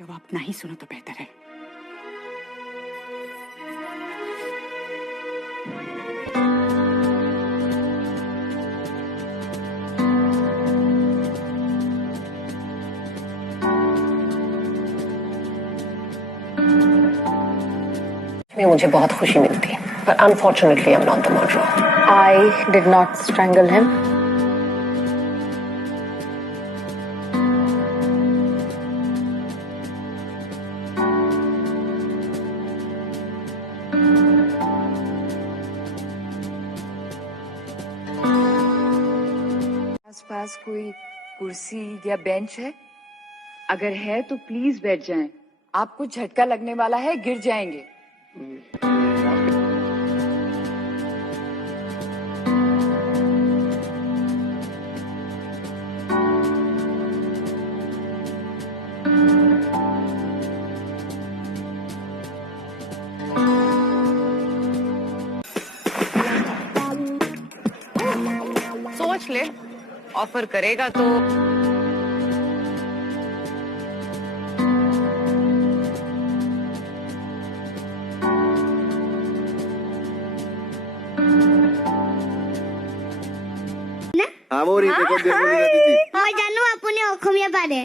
जवाब नहीं सुनो तो बेहतर है। मुझे बहुत खुशी मिलती है, but unfortunately I'm not the murderer. I did not strangle him. आसपास कोई कुर्सी या बेंच है? अगर है तो प्लीज बैठ जाएं। आपको झटका लगने वाला है, गिर जाएंगे। सोच ले, ऑफर करेगा तो আমরি দেখো দেখো দিদি মই জানো আপুনি অসমীয়া পাৰে।